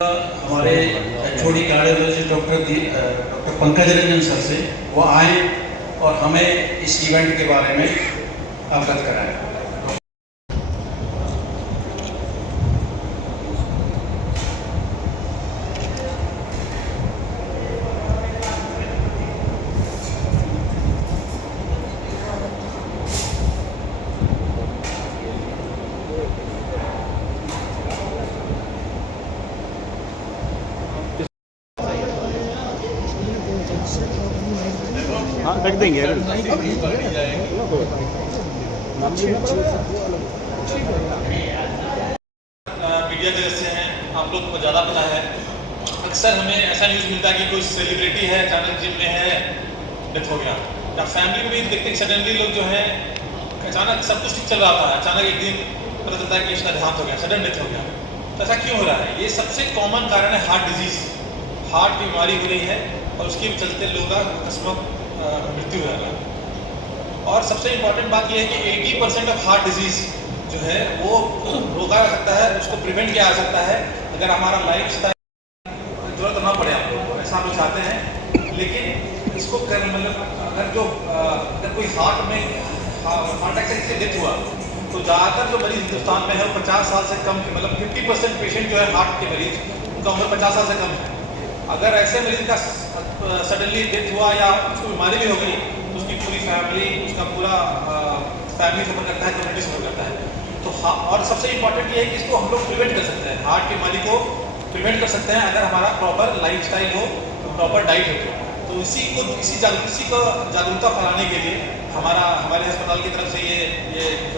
हमारे HOD cardiologist doctor Pankaj Ranjan sir से वो आए और हमें इस इवेंट के बारे में अवगत कराएं। हाँ रख देंगे मीडिया जगत से हैं, आप लोग को ज़्यादा पता है। अक्सर हमें ऐसा न्यूज़ मिलता है कि कोई सेलिब्रिटी है अचानक जिम में है, डेथ हो गया। या फैमिली में भी देखते हैं सडनली लोग जो है अचानक सब कुछ ठीक चल रहा था, अचानक एक दिन पता चलता है कि इसका देहांत हो गया, सडन डेथ हो गया। तो ऐसा क्यों हो रहा है? ये सबसे कॉमन कारण है हार्ट डिजीज़। हार्ट की बीमारी हो रही है और उसके चलते लोगों का अकस्मात मृत्यु हो रहा है। और सबसे इम्पॉर्टेंट बात यह है कि 80% ऑफ हार्ट डिजीज़ जो है वो रोका जा सकता है, उसको प्रिवेंट किया जा सकता है अगर हमारा लाइफ स्टाइल जरूरत ना पड़े। आप लोग ऐसा हम लोग चाहते हैं, लेकिन इसको कर मतलब अगर कोई हार्ट अटैक से डेथ हुआ तो ज़्यादातर जो मरीज हिंदुस्तान में है वो 50 साल से कम के, मतलब 50% पेशेंट जो है हार्ट के मरीज उनका उम्र 50 साल से कम है। अगर ऐसे मरीज का सडनली डेथ हुआ या उसको बीमारी भी हो गई तो उसकी पूरी फैमिली, उसका पूरा फैमिली सफर करता है, कम्युनिटी सफर करता है। तो और सबसे इम्पॉर्टेंट ये है कि इसको हम लोग प्रिवेंट कर सकते हैं, हार्ट की बीमारी को प्रिवेंट कर सकते हैं अगर हमारा प्रॉपर लाइफस्टाइल हो, प्रॉपर डाइट हो। तो इसी को जागरूकता फैलाने के लिए हमारे अस्पताल की तरफ से ये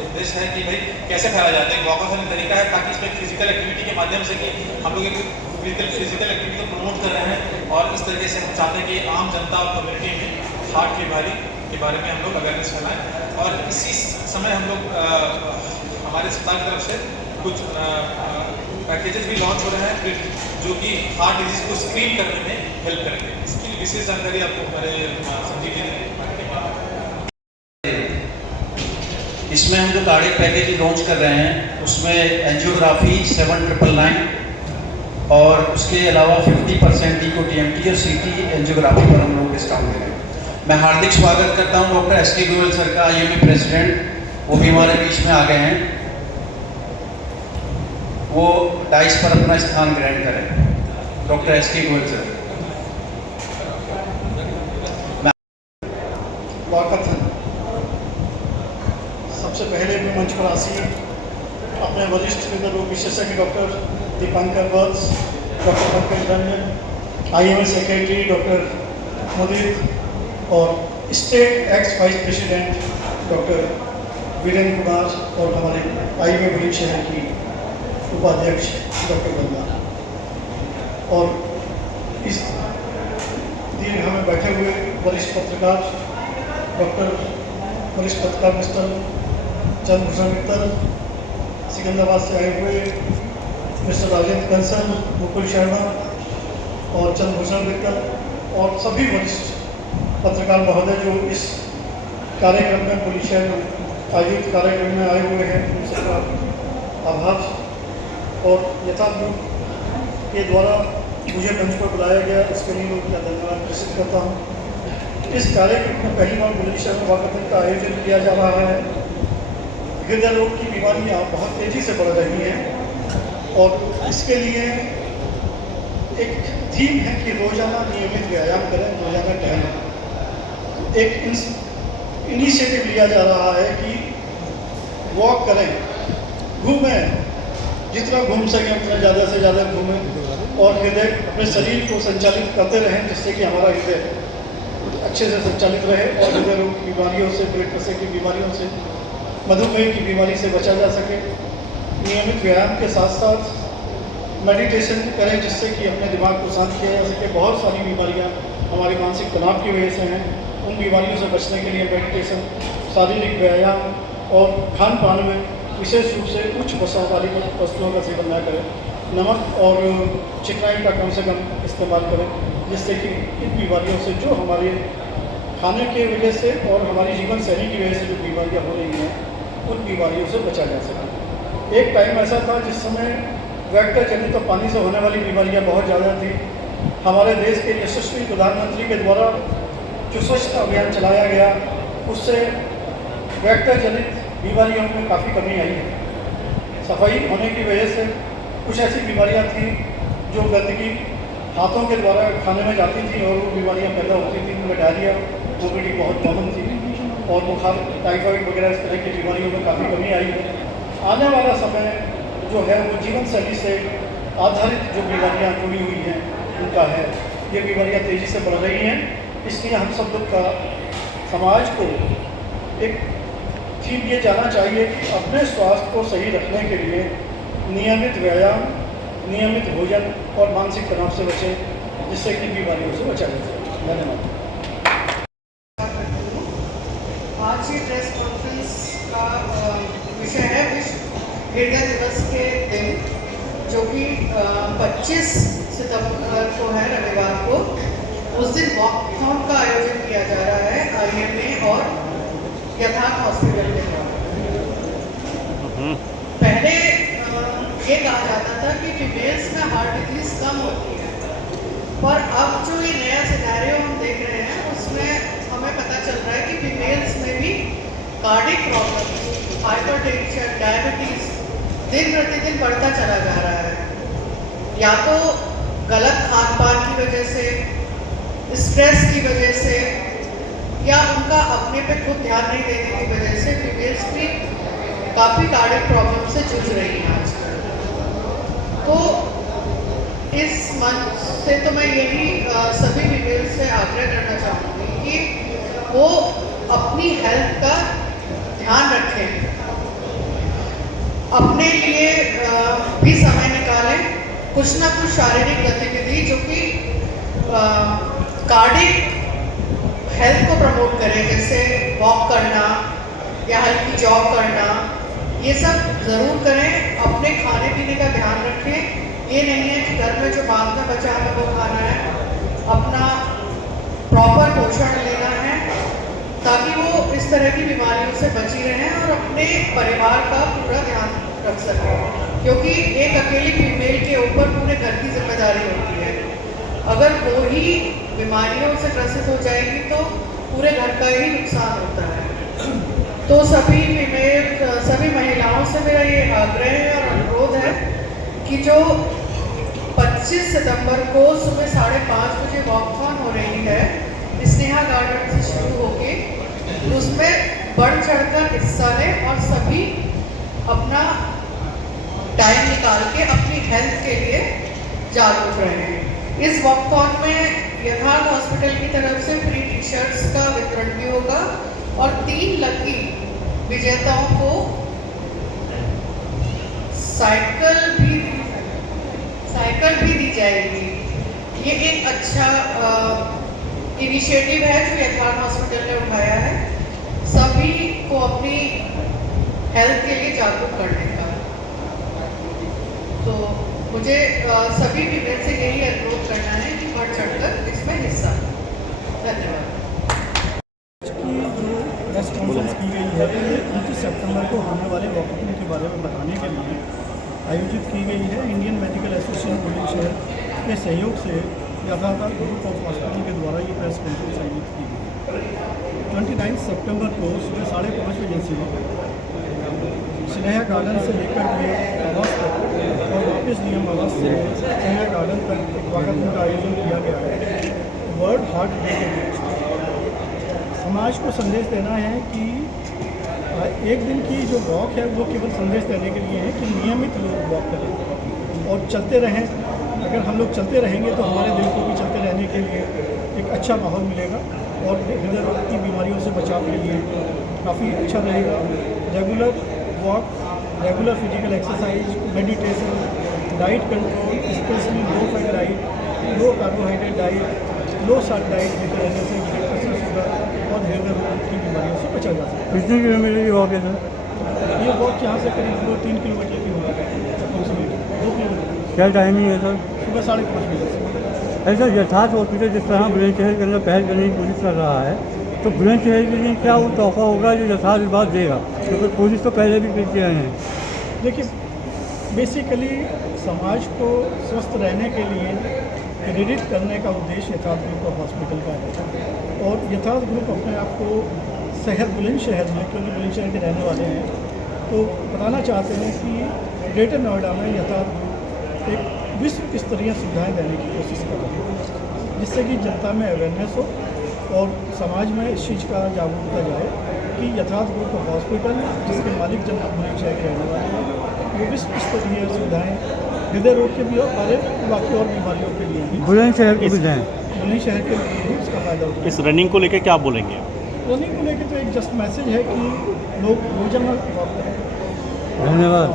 उद्देश्य है कि भाई कैसे फैला जाता है। एक वॉकआउट तरीका है ताकि इसमें फिजिकल एक्टिविटी के माध्यम से कि हम लोग एक फिजिकल एक्टिविटी को प्रमोट कर रहे हैं और इस तरीके से हम चाहते हैं कि आम जनता और कम्युनिटी में हार्ट की बीमारी के बारे में हम लोग अवेयरनेस फैलाएं। और इसी समय हम लोग हमारे अस्पताल की तरफ से कुछ पैकेजेस भी लॉन्च हो रहे हैं जो कि हार्ट डिजीज़ को स्क्रीन करने में हेल्प करेंगे। इसकी विशेष जानकारी आपको हमारे संजीव जी ने। इसमें हम जो कार्डियक पैकेज लॉन्च कर रहे हैं उसमें एंजियोग्राफी 7999 और उसके अलावा 50% डीको टीएमटी और सीटी एंजियोग्राफी पर हम लोग डिस्काउंट दे रहे हैं। मैं हार्दिक स्वागत करता हूं डॉक्टर एसके गोयल सर का, आईएमए प्रेसिडेंट, वो भी हमारे बीच में आ गए हैं। वो डाइस पर अपना स्थान ग्रहण करें। Doctor S K Goyal sir. सबसे पहले मैं मंच पर आसी अपने वरिष्ठ हृदय रोग विशेषज्ञ doctor Dipankar Vats, doctor Pankaj Ranjan, IMA secretary doctor Mudit और state ex vice president doctor Virendra Kumar और हमारे आईएमए बुलंद शहर की उपाध्यक्ष डॉक्टर बंदा और इस दीर्घ में बैठे हुए वरिष्ठ पत्रकार मिस्टर चंद्रभूषण मित्तल, सिकंदराबाद से आए हुए मिस्टर राजेंद्र कंसल, मुकुल शर्मा और चंद्रभूषण मित्तल और सभी वरिष्ठ पत्रकार महोदय जो इस कार्यक्रम में पुलिस आयोजित कार्यक्रम में आए हुए हैं, उन सबका आभार। और यथा ग्रुप के द्वारा मुझे मंच पर बुलाया गया, इसके लिए मैं धन्यवाद प्रेषित करता हूँ। इस कार्यक्रम में पहली बार बुलंदशहर में वॉकथन का आयोजन किया जा रहा है। हृदय रोग की बीमारियाँ बहुत तेज़ी से बढ़ रही हैं और इसके लिए एक थीम है कि रोजाना नियमित व्यायाम करें, रोजाना टहलें। एक इनिशिएटिव लिया जा रहा है कि वॉक करें, घूमें, जितना घूम सकें उतना ज़्यादा से ज़्यादा घूमें और हृदय अपने शरीर को संचालित करते रहें जिससे कि हमारा हृदय अच्छे से संचालित रहे और हृदय रोग की बीमारियों से, ब्लड प्रेशर की बीमारियों से, मधुमेह की बीमारी से बचा जा सके। नियमित व्यायाम के साथ साथ मेडिटेशन करें जिससे कि अपने दिमाग को शांत किया जा सके। बहुत सारी बीमारियां हमारे मानसिक तनाव की वजह से हैं, उन बीमारियों से बचने के लिए मेडिटेशन, शारीरिक व्यायाम और खान पान में विशेष रूप से उच्च वसा वाली वस्तुओं का सेवन न करें। नमक और चिकनाई का कम से कम इस्तेमाल करें जिससे कि इन बीमारियों से जो हमारे खाने की वजह से और हमारी जीवन शैली की वजह से जो बीमारियां हो रही हैं उन बीमारियों से बचा जा सके। एक टाइम ऐसा था जिस समय वेक्टर जनित और पानी से होने वाली बीमारियां बहुत ज़्यादा थी। हमारे देश के यशस्वी प्रधानमंत्री के द्वारा जो स्वच्छता अभियान चलाया गया, उससे वेक्टर जनित बीमारियों में काफ़ी कमी आई है। सफाई होने की वजह से कुछ ऐसी बीमारियां थी जो गंदगी हाथों के द्वारा खाने में जाती थी और वो बीमारियां पैदा होती थी। उनमें डायरिया, ओबीडी बहुत कॉमन थी और बुखार, टाइफाइड वगैरह इस तरह की बीमारियों में काफ़ी कमी आई है। आने वाला समय जो है वो जीवन शैली से आधारित जो बीमारियां जुड़ी हुई हैं उनका है। ये बीमारियां तेज़ी से बढ़ रही हैं, इसलिए हम सब लोग का समाज को एक थीम ये जाना चाहिए कि अपने स्वास्थ्य को सही रखने के लिए नियमित व्यायाम, नियमित भोजन और मानसिक तनाव से बचें, जिससे कि बीमारियों से बचा जा सके। धन्यवाद। आज ये प्रेस कॉन्फ्रेंस का विषय है विश्व हृदय दिवस के दिन, जो कि 25 सितंबर को है, रविवार को। उस दिन वॉकथॉन का आयोजन किया जा रहा है IMA और यथार्थ हॉस्पिटल के द्वारा। पहले ये कहा जाता था कि फीमेल्स में हार्ट डिजीज कम होती है, पर अब जो ये नया सिनेरियो हम देख रहे हैं उसमें हमें पता चल रहा है कि फीमेल्स में भी कार्डिक प्रॉब्लम, हाइपरटेंशन, डायबिटीज दिन प्रतिदिन बढ़ता चला जा रहा है। या तो गलत खान पान की वजह से, स्ट्रेस की वजह से, या उनका अपने पे खुद ध्यान नहीं देने की वजह से फीमेल्स भी काफ़ी कार्डिक प्रॉब्लम से जूझ रही हैं आजकल। तो इस मंच से तो मैं यही सभी फीमेल्स से आग्रह करना चाहूँगी कि वो अपनी हेल्थ का ध्यान रखें, अपने लिए भी समय निकालें, कुछ ना कुछ शारीरिक गतिविधि जो कि कार्डिक हेल्थ को प्रमोट करें, जैसे वॉक करना या हल्की जॉग करना, ये सब ज़रूर करें। अपने खाने पीने का ध्यान रखें। ये नहीं है कि घर में जो बाद में बचा है वो खाना है, अपना प्रॉपर पोषण लेना है ताकि वो इस तरह की बीमारियों से बची रहें और अपने परिवार का पूरा ध्यान रख सकें, क्योंकि एक अकेली फीमेल के ऊपर पूरे घर की जिम्मेदारी होती है। अगर वो ही बीमारियों से ग्रसित हो जाएगी तो पूरे घर का ही नुकसान होता है। तो सभी महिलाओं से मेरा ये आग्रह और अनुरोध है कि जो 25 सितंबर को सुबह 5:30 बजे वॉकथॉन हो रही है स्नेहा गार्डन से शुरू होके, उसमें बढ़ चढ़कर हिस्सा लें और सभी अपना टाइम निकाल के अपनी हेल्थ के लिए जागरूक रहें। इस वॉकथॉन में यथार्थ हॉस्पिटल की तरफ से फ्री टी-शर्ट्स का वितरण भी होगा और 3 लकी विजेताओं को साइकिल भी दी जाएगी। ये एक अच्छा इनिशिएटिव है जो यथार्थ हॉस्पिटल ने उठाया है, सभी को अपनी हेल्थ के लिए जागरूक करने का। तो मुझे सभी फीमेल से यही अनुरोध करना है कि बढ़ चढ़कर इसमें हिस्सा। धन्यवाद। की जो प्रेस कॉन्फ्रेंस की गई है ये 29 सितंबर को होने वाले वॉकथॉन के बारे में बताने के लिए आयोजित की गई है। इंडियन मेडिकल एसोसिएशन बुलंदशहर के सहयोग से यथार्थ ग्रुप ऑफ हॉस्पिटल के द्वारा ये प्रेस कॉन्फ्रेंस आयोजित की गई। 29 सितंबर को सुबह 5:30 बजे से स्नेहा गार्डन से लेकर के आवास तक और वापस नियम आवास से स्नेहा गार्डन तक एक वॉकथॉन का आयोजन किया गया है। वर्ल्ड हार्ट डे के लिए समाज को संदेश देना है कि एक दिन की जो वॉक है वो केवल संदेश देने के लिए है कि नियमित लोग वॉक करें और चलते रहें। अगर हम लोग चलते रहेंगे तो हमारे दिल को भी चलते रहने के लिए एक अच्छा माहौल मिलेगा और हृदय रोग की बीमारियों से बचाव के लिए काफ़ी अच्छा रहेगा। Regular walk, regular physical exercise, meditation, diet control, specially low fat diet, low carbohydrate diet, low salt diet लेकर रहने से ब्लड प्रेशर, शुगर और हृदय रोग की बीमारियों से बचा जा सकता है। कितने किलोमीटर की वॉक है सर? ये वॉक यहाँ से करीब 2-3 किलोमीटर की होगी, अप्रोक्सीमेटली 2 किलोमीटर। क्या टाइमिंग है सर? सुबह 5:30 बजे से। ऐसा यथार्थ हॉस्पिटल जिस तरह बुलंदशहर के अंदर पहल करने की कोशिश कर रहा है, तो बुलंदशहर के लिए क्या वो तोहफा होगा जो यथार्थ इस बात देगा? क्योंकि कोशिश तो पहले भी करते आए हैं। देखिए, बेसिकली समाज को स्वस्थ रहने के लिए प्रेरित करने का उद्देश्य यथार्थ ग्रुप ऑफ हॉस्पिटल का है। और यथार्थ ग्रुप अपने आप को बुलंदशहर में, क्योंकि बुलंदशहर के रहने वाले हैं, तो बताना चाहते हैं कि ग्रेटर नोएडा में यथार्थ ग्रुप एक विश्व स्तरीय सुविधाएं देने की कोशिश कर रहे हैं, जिससे कि जनता में अवेयरनेस हो और समाज में इस चीज़ का जागरूकता जाए कि यथार्थ ग्रुप ऑफ हॉस्पिटल, जिसके मालिक जनता बुलंदशहर के रहने वाले हैं, वो विश्व स्तरीय सुविधाएँ हृदय रोग के भी और बाकी और बीमारियों के लिए भी बुलंदशहर को भी दें। बुलंदशहर के लिए भी इसका फ़ायदा होता है। इस रनिंग को लेकर क्या बोलेंगे? रनिंग को लेकर तो एक जस्ट मैसेज है कि लोग रोजाना वॉक करें। धन्यवाद।